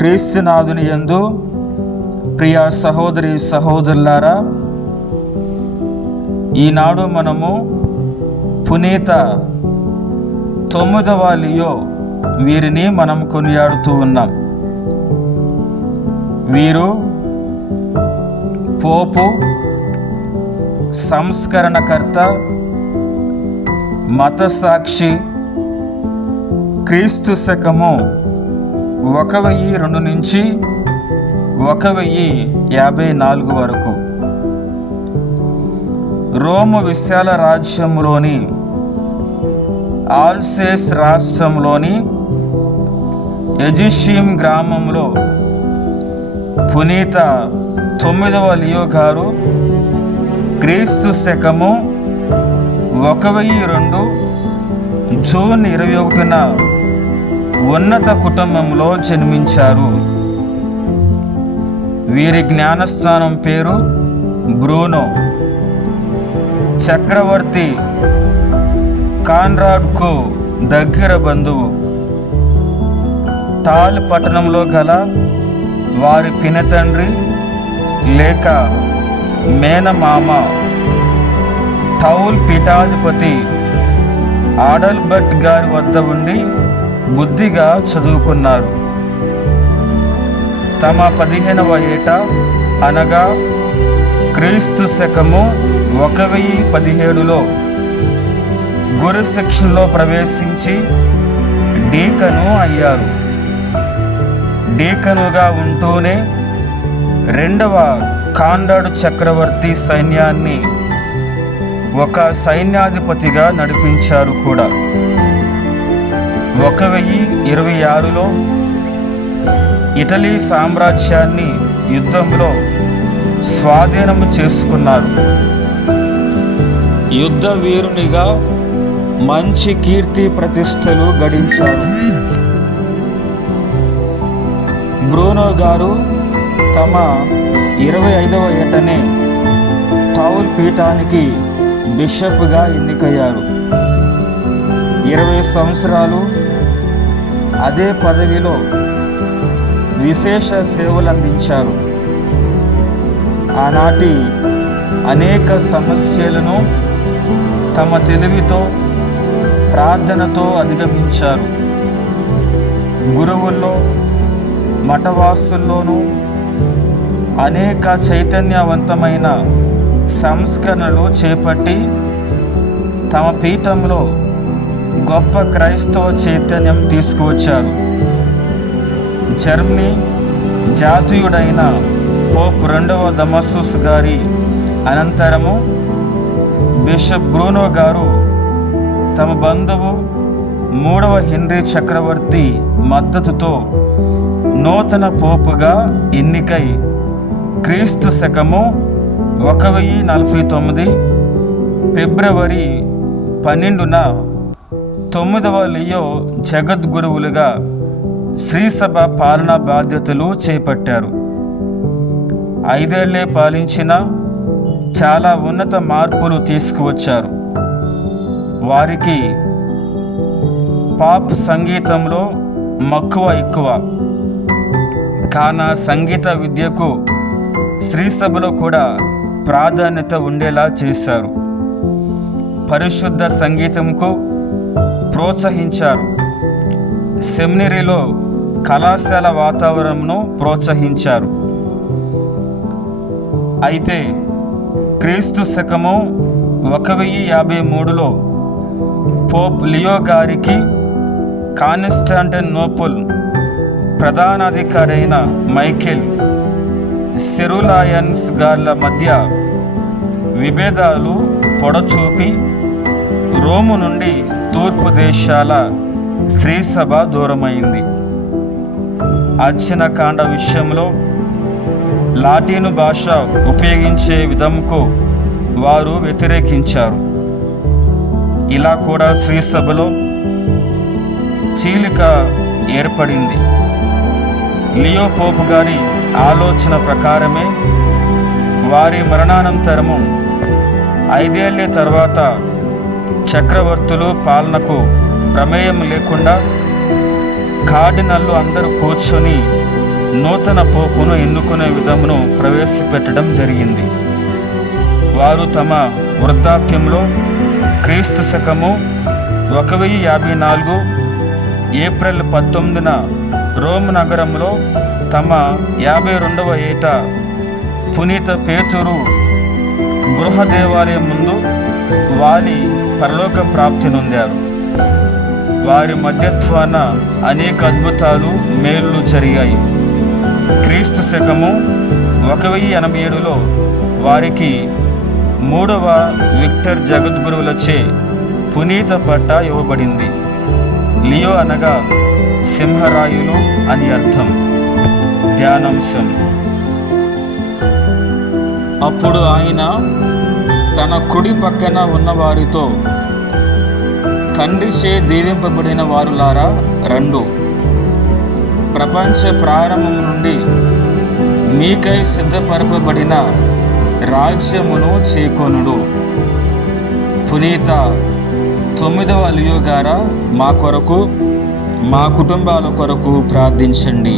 క్రీస్తునాథుని యందు ప్రియ సహోదరి సహోదరులారా, ఈనాడు మనము పునీత 9వ లియో వీరిని మనం కొనియాడుతూ ఉన్నాం. వీరు పోపు, సంస్కరణకర్త, మత సాక్షి, క్రీస్తు శకము 1002 నుంచి 1054 వరకు రోము విశాల రాజ్యంలోని ఆల్సేస్ రాష్ట్రంలోని ఎజిషియం గ్రామంలో పునీత 9వ లియో గారు క్రీస్తు శకము 1002 జూన్ 21న ఉన్నత కుటుంబంలో జన్మించారు. వీరి జ్ఞానస్నానం పేరు బ్రూనో. చక్రవర్తి కాన్రాడ్కు దగ్గర బంధువు. టాల్ పట్టణంలో గల వారి పినతండ్రి లేక మేనమామ టౌల్ పీఠాధిపతి ఆడల్బర్ట్ గారి వద్ద ఉండి బుద్ధిగా చదువుకున్నారు. తమ 15వ ఏట అనగా క్రీస్తు శకము 1017లో గురు శిక్షణలో ప్రవేశించి డీకను అయ్యారు. డీకనుగా ఉంటూనే 2వ కాన్రాడ్ చక్రవర్తి సైన్యాన్ని ఒక సైన్యాధిపతిగా నడిపించారు కూడా. 1026లో ఇటలీ సామ్రాజ్యాన్ని యుద్ధంలో స్వాధీనము చేసుకున్నారు. యుద్ధ వీరునిగా మంచి కీర్తి ప్రతిష్టలు గడించారు. బ్రూనో గారు తమ 25వ ఏటనే టౌల్ పీఠానికి బిషప్గా ఎన్నికయ్యారు. 20 సంవత్సరాలు అదే పదవిలో విశేష సేవలు అందించారు. ఆనాటి అనేక సమస్యలను తమ తెలివితో, ప్రార్థనతో అధిగమించారు. గురువుల్లో, మఠవాసుల్లోనూ అనేక చైతన్యవంతమైన సంస్కరణలు చేపట్టి తమ పీఠంలో గొప్ప క్రైస్తవ చైతన్యం తీసుకువచ్చారు. జర్మనీ జాతీయుడైన పోప్ 2వ దమసుస్ గారి అనంతరము బిషప్ బ్రూనో గారు తమ బంధువు 3వ హెన్రీ చక్రవర్తి మద్దతుతో నూతన పోపుగా ఎన్నికై క్రీస్తు శకము 1049 ఫిబ్రవరి 12న 9వ లియో జగద్గురువులుగా శ్రీసభ పాలనా బాధ్యతలు చేపట్టారు. 5 ఏళ్లే పాలించిన చాలా ఉన్నత మార్పులు తీసుకువచ్చారు. వారికి పాప్ సంగీతంలో మక్కువ ఎక్కువ. కాన సంగీత విద్యకు శ్రీసభలో కూడా ప్రాధాన్యత ఉండేలా చేశారు. పరిశుద్ధ సంగీతంకు ప్రోత్సహించారు. సెమినరీలో కళాశాల వాతావరణంను ప్రోత్సహించారు. అయితే క్రీస్తు శకము 1053లో పోప్ లియో గారికి కాన్స్టాంటినోపుల్ ప్రధానాధికారైన మైకేల్ సెరులాయన్స్ గార్ల మధ్య విభేదాలు పొడచూపి రోము నుండి తూర్పు దేశాల శ్రీసభ దూరమైంది. అర్చనకాండ విషయంలో లాటిను భాష ఉపయోగించే విధంకు వారు వ్యతిరేకించారు. ఇలా కూడా శ్రీసభలో చీలిక ఏర్పడింది. లియో పోపు గారి ఆలోచన ప్రకారమే వారి మరణానంతరము 5 ఏళ్ల తర్వాత చక్రవర్తులు పాలనకు ప్రమేయం లేకుండా కార్డినల్లు అందరూ కూర్చొని నూతన పోపును ఎన్నుకునే విధమును ప్రవేశపెట్టడం జరిగింది. వారు తమ వృద్ధాప్యంలో క్రీస్తు శకము 1054 ఏప్రిల్ 19న రోమ్ నగరంలో తమ 52వ ఏట పునీత పేతురు గృహ దేవాలయం ముందు వాలి పరలోక ప్రాప్తి నొందారు. వారి మధ్యత్వాన అనేక అద్భుతాలు మేలులు జరిగాయి. క్రీస్తు శకము 1087లో వారికి 3వ విక్టర్ జగద్గురువులచే పునీత పట్ట ఇవ్వబడింది. లియో అనగా సింహరాయులు అని అర్థం. ధ్యానాంశం. అప్పుడు ఆయన తన కుడి పక్కన ఉన్న వారితో, తండ్రిచే దీవింపబడిన వారులారా రండు, ప్రపంచ ప్రారంభం నుండి మీకై సిద్ధపరపబడిన రాజ్యమును చేకొనుడు. పునీత 9వ లియో గారా మా కొరకు, మా కుటుంబాల కొరకు ప్రార్థించండి.